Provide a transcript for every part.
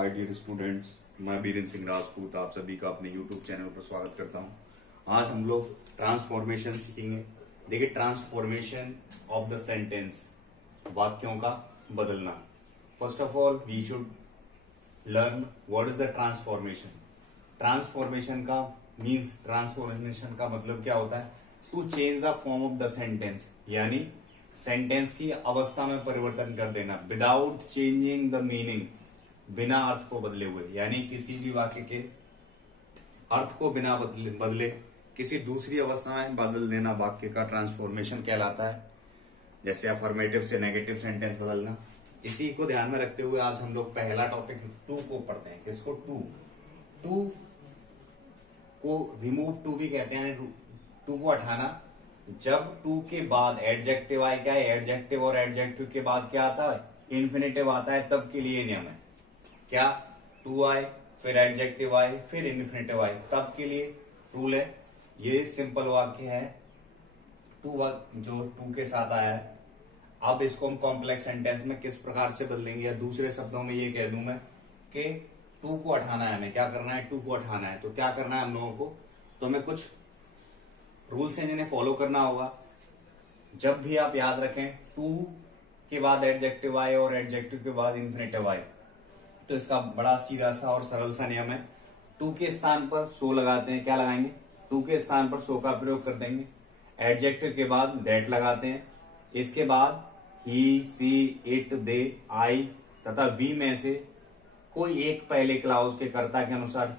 Hi dear students, मैं बीरेंद्र सिंह राजपूत आप सभी का अपने यूट्यूब चैनल पर स्वागत करता हूं। आज हम लोग ट्रांसफॉर्मेशन सीखेंगे। देखिए, ट्रांसफॉर्मेशन ऑफ द सेंटेंस, वाक्यों का बदलना। First of all we should learn what is the transformation. Transformation का मीन्स, ट्रांसफॉर्मेशन का मतलब क्या होता है? To change the form of the sentence, यानी सेंटेंस की अवस्था में परिवर्तन कर देना। विदाउट चेंजिंग द मीनिंग, बिना अर्थ को बदले हुए, यानी किसी भी वाक्य के अर्थ को बिना बदले किसी दूसरी अवस्था में बदल देना वाक्य का ट्रांसफॉर्मेशन कहलाता है। जैसे अफर्मेटिव से नेगेटिव सेंटेंस बदलना। इसी को ध्यान में रखते हुए आज हम लोग पहला टॉपिक टू को पढ़ते हैं। किसको? टू को रिमूव टू भी कहते हैं, टू को हटाना। जब टू के बाद एडजेक्टिव आए, क्या है? एडजेक्टिव और एडजेक्टिव के बाद क्या आता है? इन्फिनेटिव आता है। तब के लिए नियम है क्या? टू आए, फिर एडजेक्टिव आए, फिर इन्फिनेटिव आए, तब के लिए रूल है। ये सिंपल वाक्य है, टू जो टू के साथ आया है। अब इसको हम कॉम्प्लेक्स सेंटेंस में किस प्रकार से बदलेंगे, या दूसरे शब्दों में ये कह दूं मैं कि टू को हटाना है। हमें क्या करना है? टू को हटाना है। तो क्या करना है हम लोगों को? तो हमें कुछ रूल्स हैं जिन्हें फॉलो करना होगा। जब भी आप याद रखें टू के बाद एडजेक्टिव आए और एडजेक्टिव के बाद इन्फिनेटिव आए, तो इसका बड़ा सीधा सा और सरल सा नियम है। टू के स्थान पर सो लगाते हैं। क्या लगाएंगे? टू के स्थान पर सो का प्रयोग कर देंगे। एडजेक्टिव के बाद दैट लगाते हैं। इसके बाद ही, सी, इट, दे, आई तथा वी में से कोई एक पहले क्लाउज के कर्ता के अनुसार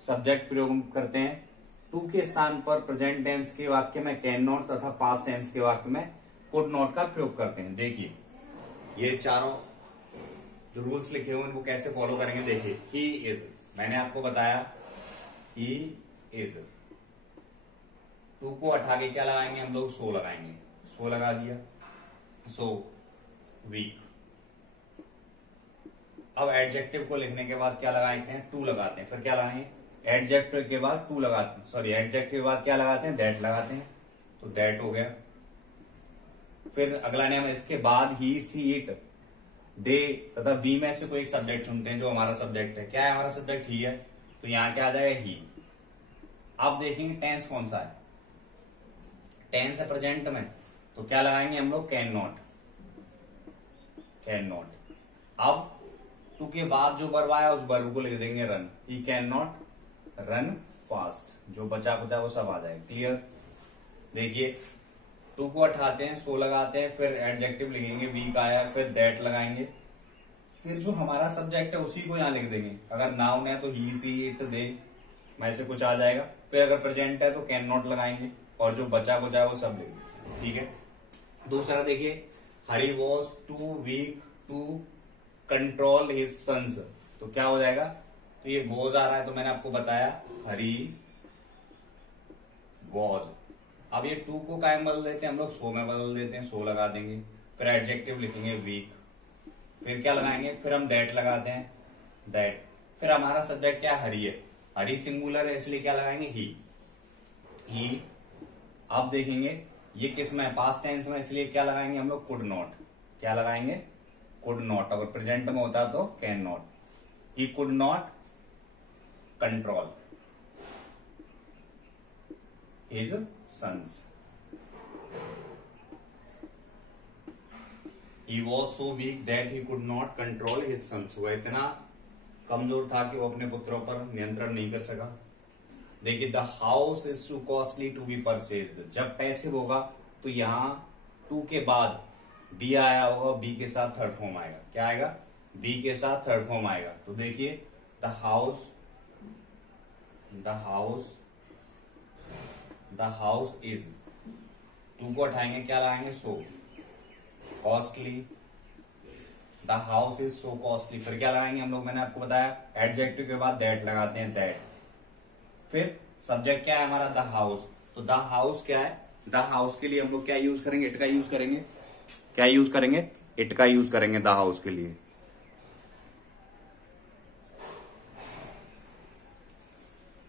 सब्जेक्ट प्रयोग करते हैं। टू के स्थान पर प्रेजेंट टेंस के वाक्य में कैन नॉट तथा पास्ट टेंस के वाक्य में कुड नॉट का प्रयोग करते हैं। देखिए, ये चारों जो रूल्स लिखे हुए उनको कैसे फॉलो करेंगे। देखिए, ही इज, मैंने आपको बताया ही इज। टू को हटा के क्या लगाएंगे हम लोग? सो लगाएंगे। सो लगा दिया, सो वीक। अब एडजेक्टिव को लिखने के बाद क्या लगाते हैं? टू लगाते हैं। फिर क्या लगाएंगे? एडजेक्टिव के बाद टू लगाते हैं, सॉरी एडजेक्टिव के बाद क्या लगाते हैं? दैट लगाते हैं। तो दैट हो गया। फिर अगला नियम, इसके बाद ही, सी, इट, दे तथा बी में से कोई एक सब्जेक्ट चुनते हैं जो हमारा सब्जेक्ट है। क्या है हमारा सब्जेक्ट? ही है। तो यहां क्या आ जाएगा? ही। अब देखेंगे टेंस कौन सा है। टेंस है प्रेजेंट में, तो क्या लगाएंगे हम लोग? Can not. Can not. अब टू के बाद जो वर्ब आया उस वर्ब को लिख देंगे run. He can not run fast. जो बचा बचा वो सब आ जाएगा। क्लियर? देखिए, टू को हटाते हैं, सो लगाते हैं, फिर एडजेक्टिव लिखेंगे, वीक आया, फिर दैट लगाएंगे, फिर जो हमारा सब्जेक्ट है उसी को यहां लिख देंगे। अगर नाउन है तो ही, सी, इट, दे में से कुछ आ जाएगा। फिर अगर प्रेजेंट है तो कैन नॉट लगाएंगे, और जो बचा कुछ है वो सब लिखेंगे। ठीक है? दूसरा देखिए, Hari was too weak to control his sons. तो क्या हो जाएगा? तो ये वॉज आ रहा है, तो मैंने आपको बताया हरी वॉज। अब ये टू को कायम बदल देते हैं हम लोग, सो में बदल देते हैं। सो लगा देंगे, फिर एडजेक्टिव लिखेंगे वीक, फिर क्या लगाएंगे? फिर हम दैट लगाते हैं, दैट। फिर हमारा सब्जेक्ट क्या? हरी है। हरी सिंगुलर है, इसलिए क्या लगाएंगे? ही। अब देखेंगे ये किस में? पास्ट टेंस में, इसलिए क्या लगाएंगे हम लोग? Could not. क्या लगाएंगे? Could not. अगर प्रेजेंट में होता तो can not. He could not control his sons. He was so weak that he could not control his sons. वह इतना कमजोर था कि वो अपने पुत्रों पर नियंत्रण नहीं कर सका। देखिए, the house is too costly to be purchased. जब पैसे होगा तो यहाँ टू के बाद बी आया होगा, बी के साथ थर्ड फॉर्म आएगा। क्या आएगा? बी के साथ थर्ड फॉर्म आएगा। तो देखिए, द हाउस इज, टू को हटाएंगे, क्या लगाएंगे? सो costly. The house is so costly. फिर क्या लगाएंगे हम लोग? मैंने आपको बताया एडजेक्टिव के बाद दैट लगाते हैं, दैट। फिर सब्जेक्ट क्या है हमारा? The house. तो द हाउस क्या है? द हाउस के लिए हम लोग क्या यूज करेंगे? इट का यूज करेंगे। क्या यूज करेंगे? इट का यूज करेंगे द हाउस के लिए।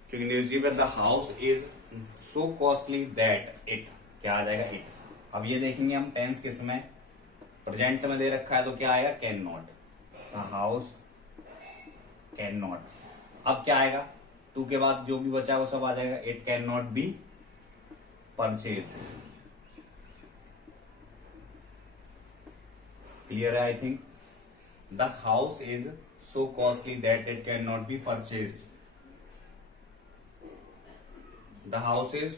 क्योंकि newspaper the house is so costly that it, क्या आ जाएगा? इट। अब ये देखेंगे हम टेंस किस में? प्रेजेंट में दे रखा है तो क्या आएगा? Can not. The house can not. अब क्या आएगा, टू के बाद जो भी बचा है वो सब आ जाएगा। It can not be purchase. Clear है I think. The house is so costly that it can not be purchase. The house is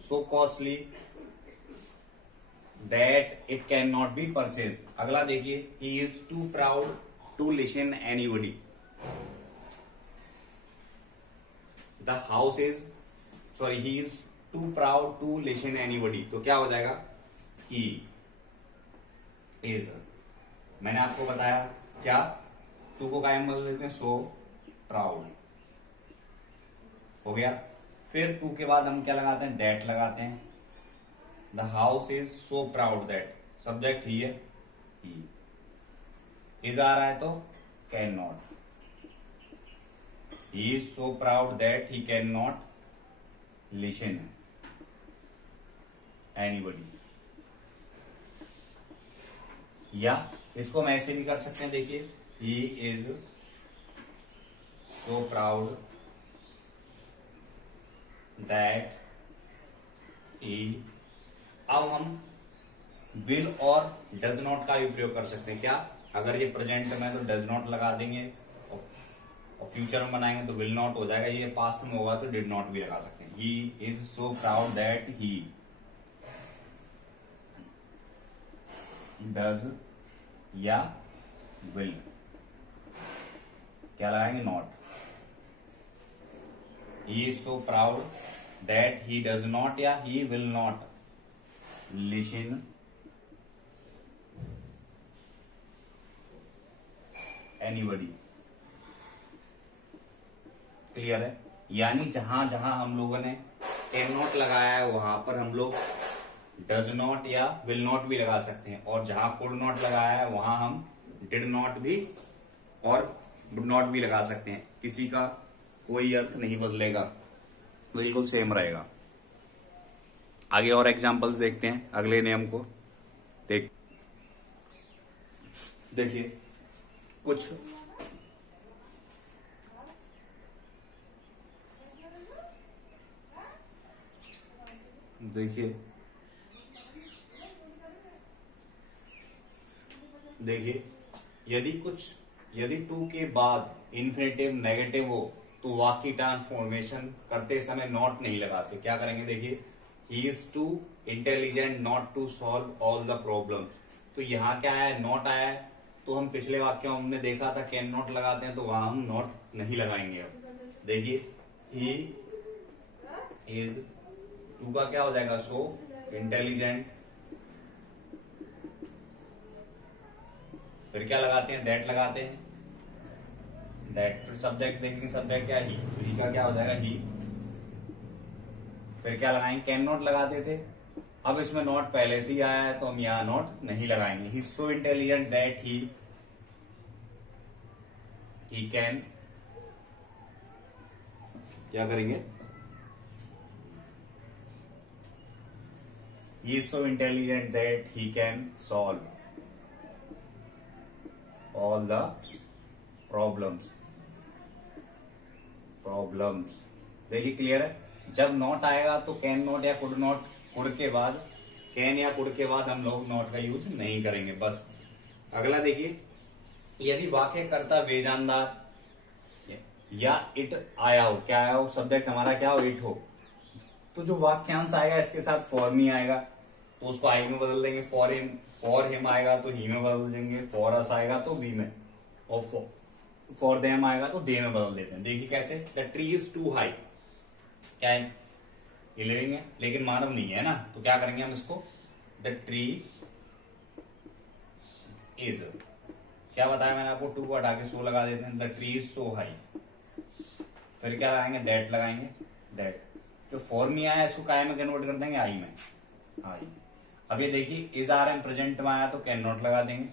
so costly that it can not be purchase. अगला देखिए, he is too proud to listen anybody. The house is sorry he is too proud to listen anybody. तो क्या हो जाएगा, he is. मैंने आपको बताया क्या, टू को कायम बदल देते हैं, सो प्राउड हो गया। फिर टू के बाद हम क्या लगाते हैं, दैट लगाते हैं। The house is so proud that, subject ही है, ही इज आ रहा है तो can not. He is so proud that he can not listen anybody. या इसको हम ऐसे भी कर सकते हैं, देखिए, he is so proud that he. अब हम विल और डज नॉट का भी प्रयोग कर सकते हैं। क्या, अगर ये प्रेजेंट में तो डज नॉट लगा देंगे और फ्यूचर में बनाएंगे तो विल नॉट हो जाएगा। ये पास्ट में होगा तो डिड नॉट भी लगा सकते हैं। He is so proud that he does या विल, क्या लगाएंगे, not. He is so proud that he does not या he will not listen anybody. Clear है। यानी जहां जहां हम लोगों ने कैन नॉट लगाया है वहां पर हम लोग डज नॉट या विल नॉट भी लगा सकते हैं, और जहां कुड नॉट लगाया है वहां हम डिड नॉट भी और वुड नॉट भी लगा सकते हैं। किसी का कोई अर्थ नहीं बदलेगा, बिल्कुल सेम रहेगा। आगे और एग्जांपल्स देखते हैं अगले नियम को। देखिए कुछ देखिए यदि टू के बाद इन्फिनेटिव नेगेटिव हो तो वाक्य ट्रांसफॉर्मेशन करते समय नॉट नहीं लगाते। क्या करेंगे, देखिए, he is too intelligent not to solve all the problems. तो यहाँ क्या है, नॉट आया है, तो हम पिछले वाक्य में हमने देखा था कैन नॉट लगाते हैं, तो वहां हम नॉट नहीं लगाएंगे। अब देखिए, ही इज, टू का क्या हो जाएगा, सो इंटेलिजेंट। फिर क्या लगाते हैं, दैट लगाते हैं, दैट। फिर सब्जेक्ट देखेंगे, सब्जेक्ट क्या, ही, तो ही का क्या हो जाएगा, ही। फिर क्या लगाएंगे, कैन नॉट लगाते थे, अब इसमें नॉट पहले से ही आया है तो हम यहां नॉट नहीं लगाएंगे। He so intelligent that he can, क्या करेंगे, he is so intelligent that he can solve all the problems। देखिए क्लियर है। जब नॉट आएगा तो कैन नॉट या कुड नॉट, कुड के बाद, कैन या कुड के बाद हम लोग नॉट का यूज नहीं करेंगे बस। अगला देखिए, यदि वाक्य कर्ता बेजानदार या इट आया हो, क्या आया हो, सब्जेक्ट हमारा क्या हो, इट हो, तो जो वाक्यांश आएगा इसके साथ फॉर मी आएगा तो उसको आई में बदल देंगे। फॉर हिम आएगा तो ही में बदल देंगे। फॉर अस आएगा तो बी में, और फॉर देम आएगा तो दे में बदल देते हैं। देखिए कैसे, the tree is too high, क्या है, ये लिविंग है लेकिन मानव नहीं है ना, तो क्या करेंगे हम इसको, द ट्री इज, क्या बताया मैंने आपको, टू को हटा के सो लगा देते हैं, the tree is so high. फिर क्या लगाएंगे, दैट लगाएंगे, दैट। जो फॉर मी आया इसको काय में कन्वर्ट कर देंगे, आई में, आई। अब ये देखिए, इज आर एम प्रेजेंट में आया तो कैन नॉट लगा देंगे,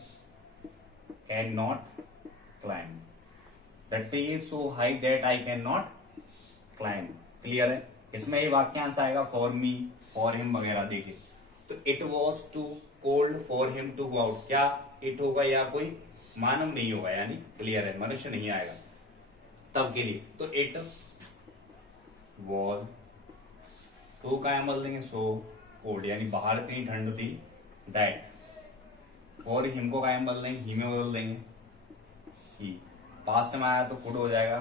can not climb. The tree is so high that I can not climb. Clear है। इसमें ये वाक्यांश आएगा फॉर मी, फॉर हिम वगैरह। देखिए, तो it was too cold for him to go out, क्या इट होगा या कोई मानव नहीं होगा, यानी क्लियर है, मनुष्य नहीं आएगा तब के लिए। तो इट वॉज, तो का बदल देंगे सो कोल्ड, यानी बाहर इतनी ठंड थी। दैट, और हिम को कायम बदल देंगे, ही में बदल देंगे ही। पास्ट में आया तो कुड हो जाएगा,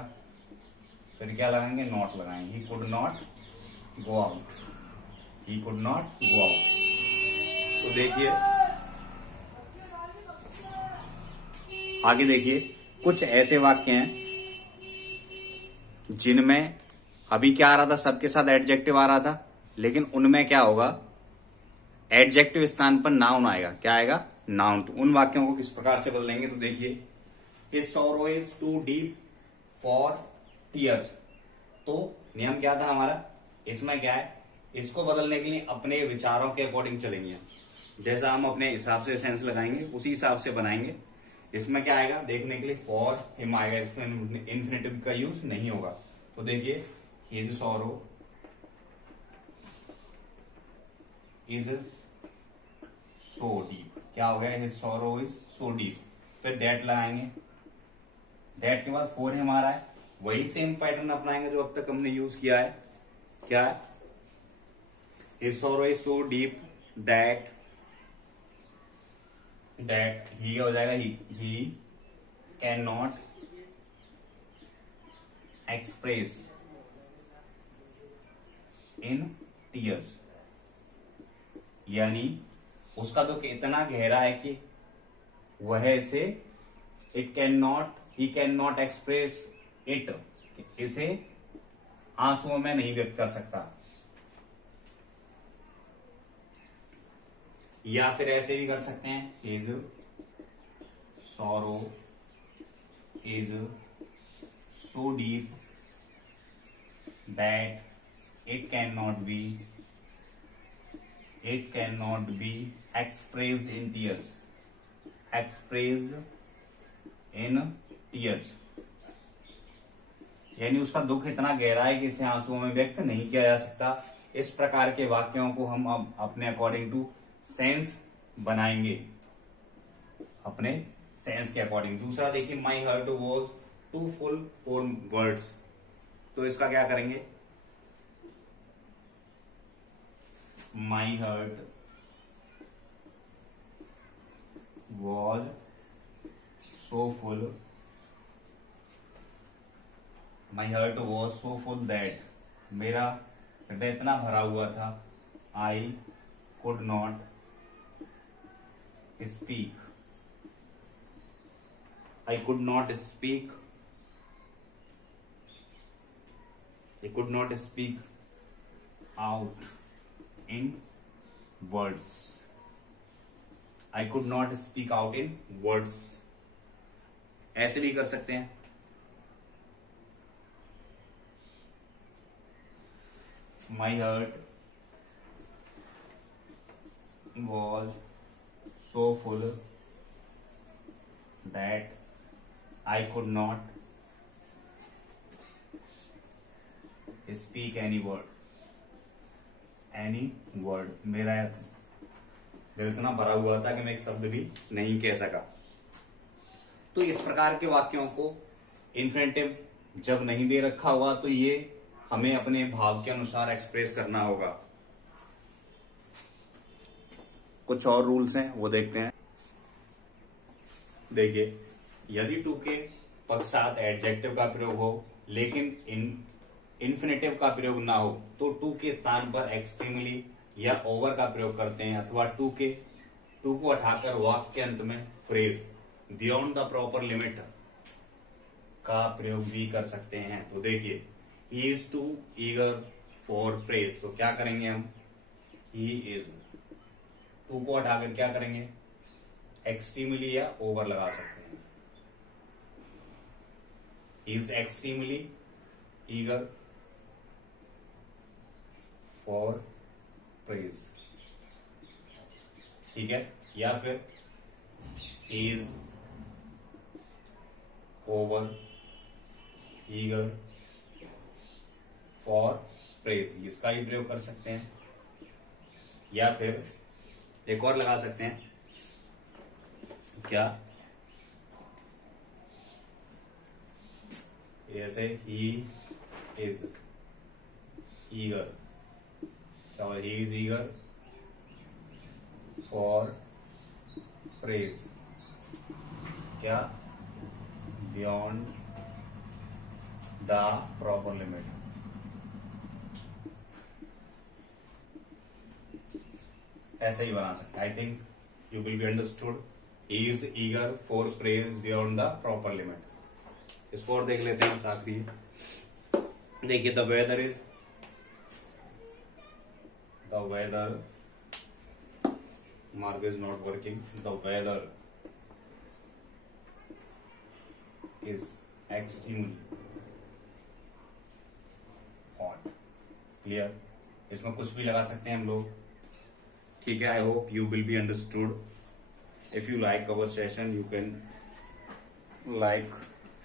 फिर क्या लगाएंगे, नॉट लगाएंगे। He could not go out, he could not go out. तो देखिए आगे, देखिए कुछ ऐसे वाक्य हैं जिनमें अभी क्या आ रहा था, सबके साथ एडजेक्टिव आ रहा था, लेकिन उनमें क्या होगा, एडजेक्टिव स्थान पर नाउन आएगा। क्या आएगा, नाउन। तो उन वाक्यों को किस प्रकार से बदलेंगे, तो देखिए his sorrow is too deep for tears. तो नियम क्या था हमारा, इसमें क्या है, इसको बदलने के लिए अपने विचारों के अकॉर्डिंग चलेंगे। जैसा हम अपने हिसाब से सेंस लगाएंगे उसी हिसाब से बनाएंगे। इसमें क्या आएगा देखने के लिए, फॉर हिम आएगा, इसमें इन्फिनेटिव का यूज नहीं होगा। तो देखिए his sorrow is so deep, क्या हो गया, his sorrow is so deep. फिर दैट लगाएंगे, दैट के बाद फॉर हिम आ रहा है, वही सेम पैटर्न अपनाएंगे जो अब तक हमने यूज किया है। क्या, his sorrow is so deep that, that he हो जाएगा, ही can not express in tears, यानी उसका दुख इतना गहरा है कि वह इसे, it can not, he can not express it, इसे आंसुओं में नहीं व्यक्त कर सकता। या फिर ऐसे भी कर सकते हैं, his sorrow is so deep that it can not be expressed in tears, expressed in tears, यानी उसका दुख इतना गहरा है कि इसे आंसुओं में व्यक्त नहीं किया जा सकता। इस प्रकार के वाक्यों को हम अब अपने अकॉर्डिंग टू सेंस बनाएंगे, अपने सेंस के अकॉर्डिंग। दूसरा देखिए, my heart was too full for words. तो इसका क्या करेंगे, my heart was so full, my heart was so full that, मेरा हृदय इतना भरा हुआ था, I could not speak, I could not speak, I could not speak out in words, I could not speak out in words। ऐसे भी कर सकते हैं, my heart was so full that I could not speak any word, मेरा दिल इतना भरा हुआ था कि मैं एक शब्द भी नहीं कह सका। तो इस प्रकार के वाक्यों को इन्फिनेटिव जब नहीं दे रखा हुआ तो ये हमें अपने भाव के अनुसार एक्सप्रेस करना होगा। कुछ और रूल्स हैं वो देखते हैं। देखिए, यदि टू के पश्चात एडजेक्टिव का प्रयोग हो लेकिन इन्फिनेटिव का प्रयोग ना हो तो टू के स्थान पर एक्सट्रीमली या ओवर का प्रयोग करते हैं, अथवा टू को हटाकर वाक्य के अंत में phrase beyond the proper limit का प्रयोग भी कर सकते हैं। तो देखिए, he is too eager for praise, तो क्या करेंगे हम, ही इज, टू को हटाकर क्या करेंगे, एक्सट्रीमली या ओवर लगा सकते हैं। He is extremely eager for praise, ठीक है। या फिर he is over eager for praise, इसका ही प्रयोग कर सकते हैं। या फिर एक और लगा सकते हैं, क्या, ऐसे ही इज ईगर, क्या हुआ, he is eager for praise, क्या, बियॉन्ड द प्रॉपर लिमिट। ऐसे ही बना सकते, I think you will be understood. He is eager for praise beyond the proper limit. इसको और देख लेते हैं आखिरी। देखिए, the weather is, the weather, mark is not working, the weather is extremely hot. Clear, इसमें कुछ भी लगा सकते हैं हम लोग, ठीक है। I hope you will be understood. If you like our session you can like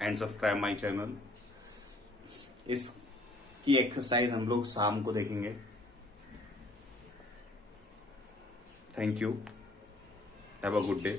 and subscribe my channel. इसकी एक्सरसाइज हम लोग शाम को देखेंगे। Thank you, have a good day.